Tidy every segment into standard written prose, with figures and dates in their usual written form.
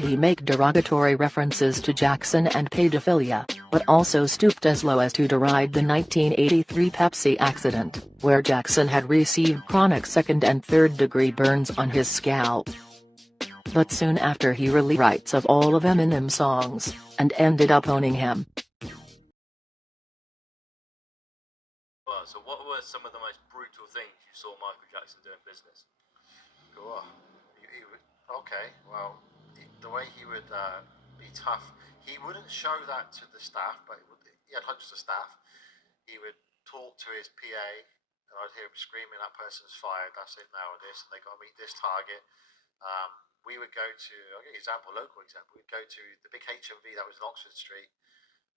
He made derogatory references to Jackson and pedophilia, but also stooped as low as to deride the 1983 Pepsi accident, where Jackson had received chronic second and third-degree burns on his scalp. But soon after he released rights of all of Eminem's songs, and ended up owning him. So what were some of the most brutal things you saw Michael Jackson do in business? Cool. Okay, well, the way he would be tough, he wouldn't show that to the staff, but he had hundreds of staff. He would talk to his PA, and I'd hear him screaming, "That person's fired, that's it now," or this, and they got to meet this target. We would go to, I'll give you an example, local example, we'd go to the big HMV that was in Oxford Street,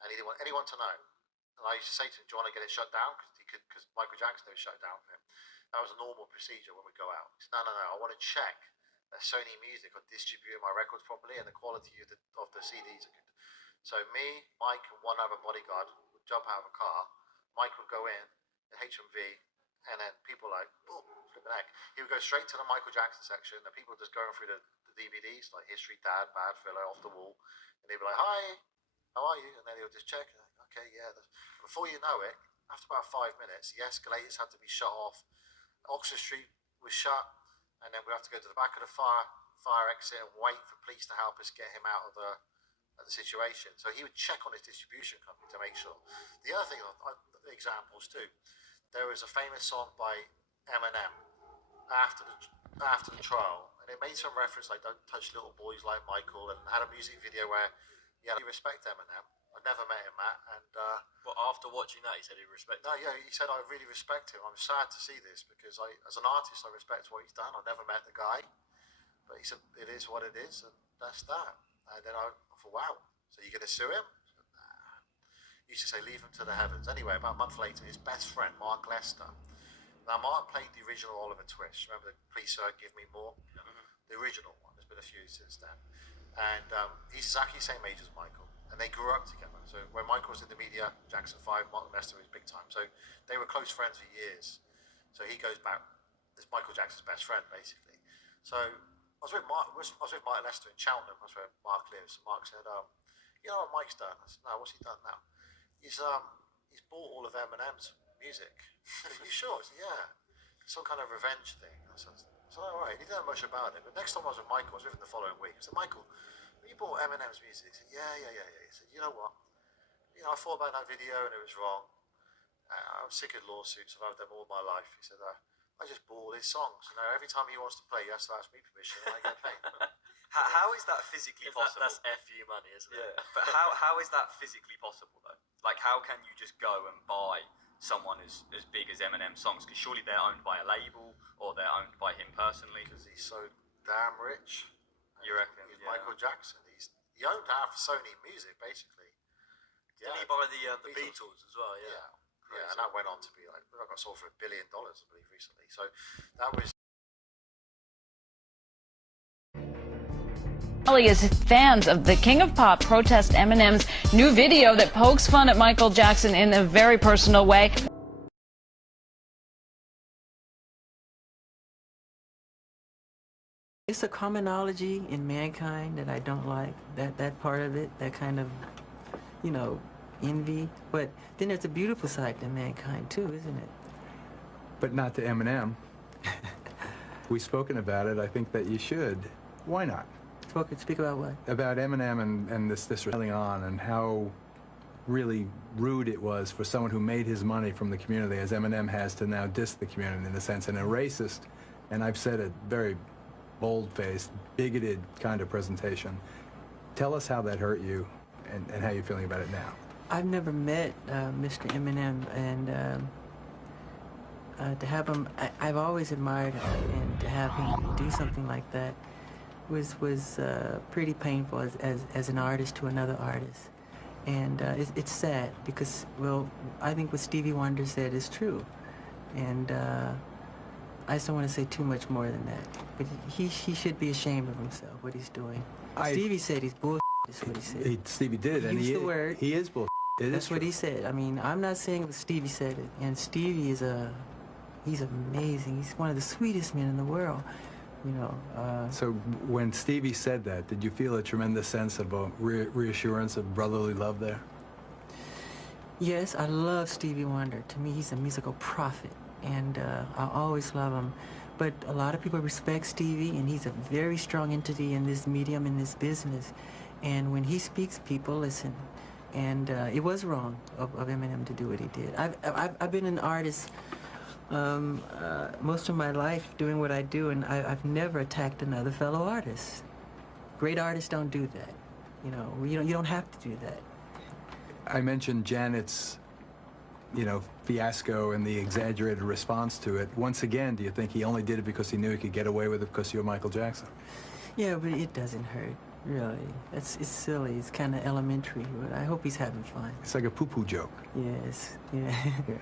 and he didn't want anyone to know. And I used to say to him, "Do you want to get it shut down?" Because Michael Jackson never shut it down for him. That was a normal procedure when we go out. He said, no, I want to check that Sony Music are distributing my records properly and the quality of the CDs are good. So me, Mike, and one other bodyguard would jump out of a car. Mike would go in, the HMV, and then people like, oh, flipping heck. He would go straight to the Michael Jackson section, and people just going through the DVDs, like History, Dad, Bad, Filler, Off the Wall. And they'd be like, "Hi, how are you?" And then he'll just check. And like, okay, yeah. Before you know it, after about 5 minutes, the escalators had to be shut off. Oxford Street was shut, and then we have to go to the back of the fire exit and wait for police to help us get him out of the situation. So he would check on his distribution company to make sure. The other thing, the examples too, there was a famous song by Eminem after the trial, and it made some reference like "Don't touch little boys like Michael," and had a music video where you respect Eminem. I've never met him, Matt, and but after watching that, he said he respected. No, yeah, he said, "I really respect him. I'm sad to see this because as an artist, I respect what he's done. I've never met the guy, but he said it is what it is, and that's that." And then I thought, "Wow, so you're gonna sue him?" Said, nah. He used to say, "Leave him to the heavens." Anyway, about a month later, his best friend, Mark Lester. Now, Mark played the original Oliver Twist. Remember the Please Sir, Give Me More? Mm-hmm. The original one. There's been a few since then. And he's exactly the same age as Michael. And they grew up together. So when Michael was in the media, Jackson 5, Mark Lester was big time. So they were close friends for years. So he goes back, it's Michael Jackson's best friend, basically. So I was with Mark Lester in Cheltenham, that's where Mark lives. And Mark said, "You know what Mike's done?" I said, "No, what's he done now?" He's bought all of Eminem's music. Are you sure? I said, "Yeah. Some kind of revenge thing." I said, "All right." He didn't know much about it. But next time I was with Michael, I was with him the following week. I said, "Michael, you bought Eminem's music?" He said, yeah. He said, "You know what? I thought about that video and it was wrong. I'm sick of lawsuits. I've had them all my life." He said, "I just bought all his songs. Every time he wants to play, he has to ask me permission and I get paid." How is that physically possible? That's FU money, isn't it? Yeah. But how is that physically possible, though? Like, how can you just go and buy someone as big as Eminem's songs? Because surely they're owned by a label or they're owned by him personally. Because he's so damn rich. You reckon? He's Michael Jackson. He owned half Sony Music, basically. Yeah. Didn't he buy the Beatles as well? Yeah. Yeah, and that went on to be like, I got sold for $1 billion, I believe, recently. So that was. As fans of the King of Pop protest Eminem's new video that pokes fun at Michael Jackson in a very personal way. It's a commonology in mankind that I don't like, that part of it, that kind of, envy. But then there's a beautiful side to mankind too, isn't it? But not to Eminem. We've spoken about it. I think that you should. Why not? Speak about what? About Eminem and this railing on and how really rude it was for someone who made his money from the community, as Eminem has, to now diss the community in a sense, and a racist, and I've said it, very bold-faced, bigoted kind of presentation. Tell us how that hurt you and how you're feeling about it now. I've never met Mr. Eminem, and to have him, I've always admired him, and to have him do something like that was pretty painful as an artist to another artist. And it's sad because, well, I think what Stevie Wonder said is true. And I just don't want to say too much more than that. But he should be ashamed of himself, what he's doing. Stevie said he's bullshit, is what he said. Stevie did, and he used the word. He is bullshit. That's what he said. I mean, I'm not saying what Stevie said it. And Stevie he's amazing. He's one of the sweetest men in the world. you know. So when Stevie said that, did you feel a tremendous sense of a reassurance of brotherly love there? Yes, I love Stevie Wonder. To me, he's a musical prophet, and I always love him. But a lot of people respect Stevie, and he's a very strong entity in this medium, in this business. And when he speaks, people listen. And it was wrong of Eminem to do what he did. I've been an artist most of my life doing what I do, and I've never attacked another fellow artist. Great artists don't do that. You know, you don't have to do that. I mentioned Janet's, you know, fiasco and the exaggerated response to it. Once again, do you think he only did it because he knew he could get away with it because you're Michael Jackson? Yeah, but it doesn't hurt, really. It's silly. It's kind of elementary, but I hope he's having fun. It's like a poo-poo joke. Yes, yeah. Yeah.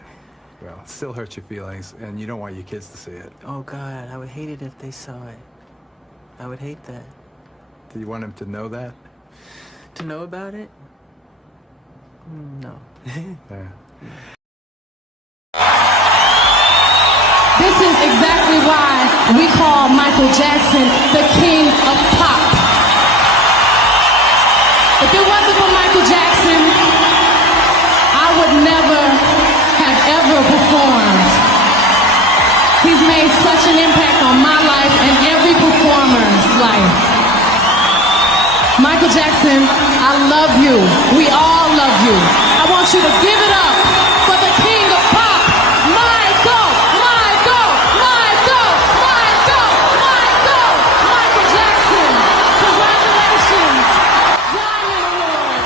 Well, it still hurts your feelings, and you don't want your kids to see it. Oh, God, I would hate it if they saw it. I would hate that. Do you want them to know that? To know about it? No. Yeah. This is exactly why we call Michael Jackson the king of pop. If it wasn't for Michael Jackson, I would never have ever performed. He's made such an impact on my life and every performer's life. Michael Jackson, I love you. We all love you. I want you to give it up for the king of pop, Michael, Michael, Michael, Michael, Michael, Michael Jackson. Congratulations. Diamond Award.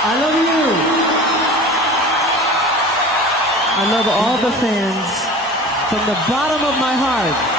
I love you. I love all the fans from the bottom of my heart.